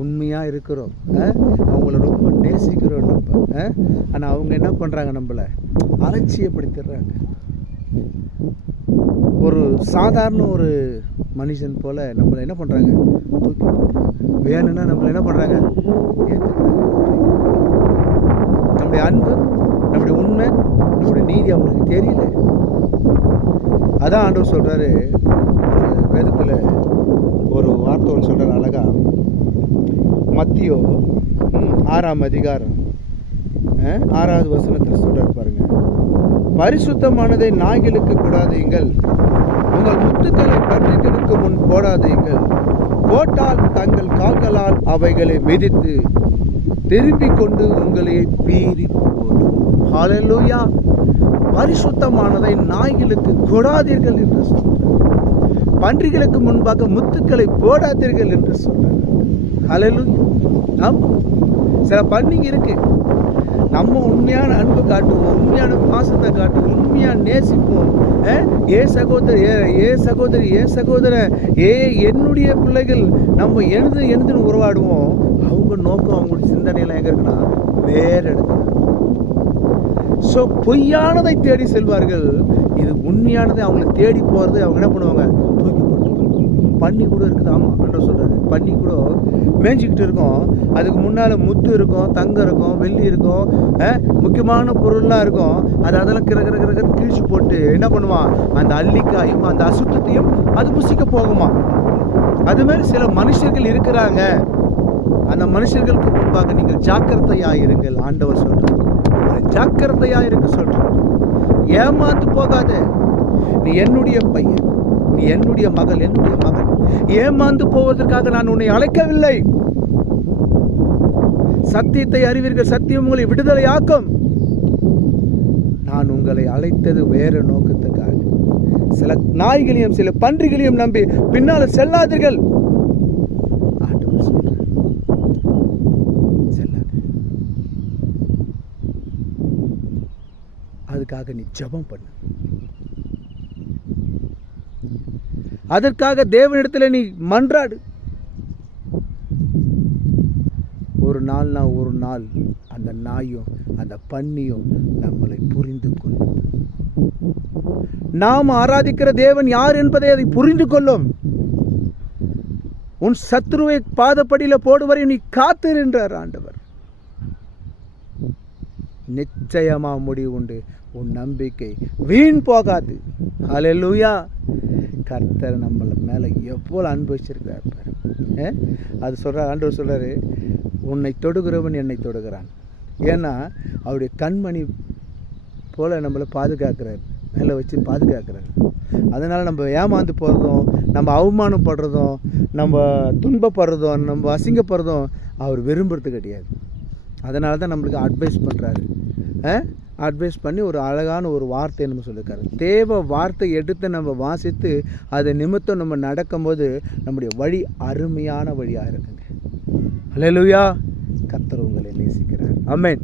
உண்மையாக இருக்கிறோம், அவங்கள ரொம்ப நேசிக்கிறோம் நம்ம. ஆனால் அவங்க என்ன பண்ணுறாங்க, நம்மளை அலட்சியப்படுத்திடுறாங்க. ஒரு சாதாரண ஒரு மனுஷன் போல் நம்மளை என்ன பண்ணுறாங்க, தூக்கி போடுறாங்க. வேணும்னா நம்மளை என்ன பண்ணுறாங்க, ஏற்றுக்கிறாங்க. நம்முடைய அன்பு, நம்முடைய உண்மை, நம்முடைய நீதி அவங்களுக்கு தெரியல. அதான் ஆண்டவர் சொல்கிறாரு வேதத்தில் ஒரு வார்த்தை ஒன்று சொல்கிறார் அழகா. மத்தியோ 6ஆம் அதிகாரம் 6வது வசனத்தில் சொல்கிறார் பாருங்க. பரிசுத்தமானதை நாய்களுக்கு கூடாதீங்கள், உங்கள் முத்துக்களை பன்றிகளுக்கு முன் போடாதீங்கள், போட்டால் தங்கள் கால்களால் அவைகளை மிதித்து திரும்பிக் கொண்டு உங்களை பீறி போடும். ஹல்லேலூயா. பரிசுத்தமானதை நாய்களுக்கு கொடாதீர்கள் என்று சொல்றார். பன்றிகளுக்கு முன்பாக முத்துக்களை போடாதீர்கள் என்று சொல்றார். ஹல்லேலூயா. சில பன்றிங்க இருக்கு, நம்ம உண்மையான அன்பு காட்டுவோம், உண்மையான பாசத்தை காட்டுவோம், உண்மையாக நேசிப்போம். ஏ சகோதரி, ஏ சகோதரி, ஏ சகோதரன், என்னுடைய பிள்ளைகள், நம்ம எழுதுன்னு உருவாடுவோம். அவங்க நோக்கம், அவங்களுடைய சிந்தனையெல்லாம் எங்கே இருக்குன்னா வேற இடத்துல. ஸோ பொய்யானதை தேடி செல்வார்கள். இது உண்மையானதை அவங்களை தேடி போகிறது அவங்க என்ன பண்ணுவாங்க, தூக்கி போட்டு. பன்னி கூட இருக்குது. ஆமாம், ஆண்டவர் சொல்கிறாரு, பன்னி கூட மேய்ஞ்சிக்கிட்டு இருக்கும். அதுக்கு முன்னால் முத்து இருக்கும், தங்கம் இருக்கும், வெள்ளி இருக்கும், முக்கியமான பொருள்லாம் இருக்கும். அதெல்லாம் கிழிச்சு போட்டு என்ன பண்ணுவான், அந்த அள்ளிக்காயும் அந்த அசுத்தத்தையும் அது புசிக்க போகுமா. அதுமாதிரி சில மனுஷர்கள் இருக்கிறாங்க. அந்த மனுஷர்களுக்கு முன்பாக நீங்கள் ஜாக்கிரதையாக இருங்கள். ஆண்டவர் சொல்கிறார், ஜாக்கிரதையாக இருக்க சொல்கிறார். ஏமாந்து போகாத. நீ என்னுடைய பையன், நீ என்னுடைய மகள், என்னுடைய மகன். ஏமாந்து போவதற்காக நான் உன்னை அழைக்கவில்லை. சத்தியத்தை அறிவீர்கள், சத்தியம் உங்களை விடுதலையாக்கும். நான் உங்களை அழைத்தது வேறு நோக்கத்துக்காக. சில நாய்களையும் சில பன்றிகளையும் நம்பி பின்னால் செல்லாதீர்கள். ஆண்டவர் சொல்றார், செல்லாது. அதுக்காக நீ ஜெபம் பண்ணு. அதற்காக தேவனிடத்தில் நீ மன்றாடு. ஒரு நாள் அந்த நாயும் அந்த பன்னியும் நம்மளை புரிந்து கொள்ளும். நாம் ஆராதிக்கிற தேவன் யார் என்பதை அதை புரிந்து கொள்ளும். உன் சத்ருவை பாதப்படியில் போடுவரை நீ காத்திருந்தார் ஆண்டவர். நிச்சயமா முடிவு உண்டு. உன் நம்பிக்கை வீண் போகாது. ஹல்லேலூயா. கர்த்தர் நம்மள மேலே எவ்வளோ அனுபவிச்சிருக்கிறார் பாரு. அது சொல்கிறார், ஆண்டவர் சொல்கிறாரு, உன்னை தொடுகிறவன் என்னை தொடுகிறான். ஏன்னா அவருடைய கண்மணி போல் நம்மளை பாதுகாக்கிறார், மேலே வச்சு பாதுகாக்கிறார். அதனால் நம்ம ஏமாந்து போகிறதும், நம்ம அவமானப்படுறதும், நம்ம துன்பப்படுறதும், நம்ம அசிங்கப்படுறதும் அவர் விரும்புறது கிடையாது. அதனால தான் நம்மளுக்கு அட்வைஸ் பண்ணுறாரு. அட்வைஸ் பண்ணி ஒரு அழகான ஒரு வார்த்தையை நம்ம சொல்லியிருக்காரு. தேவ வார்த்தை எடுத்து நம்ம வாசித்து அதை நிமித்தம் நம்ம நடக்கும்போது நம்முடைய வழி அருமையான வழியாக இருக்குங்க. ஹல்லேலூயா. கர்த்தர் உங்களை நேசிக்கிறார். ஆமென்.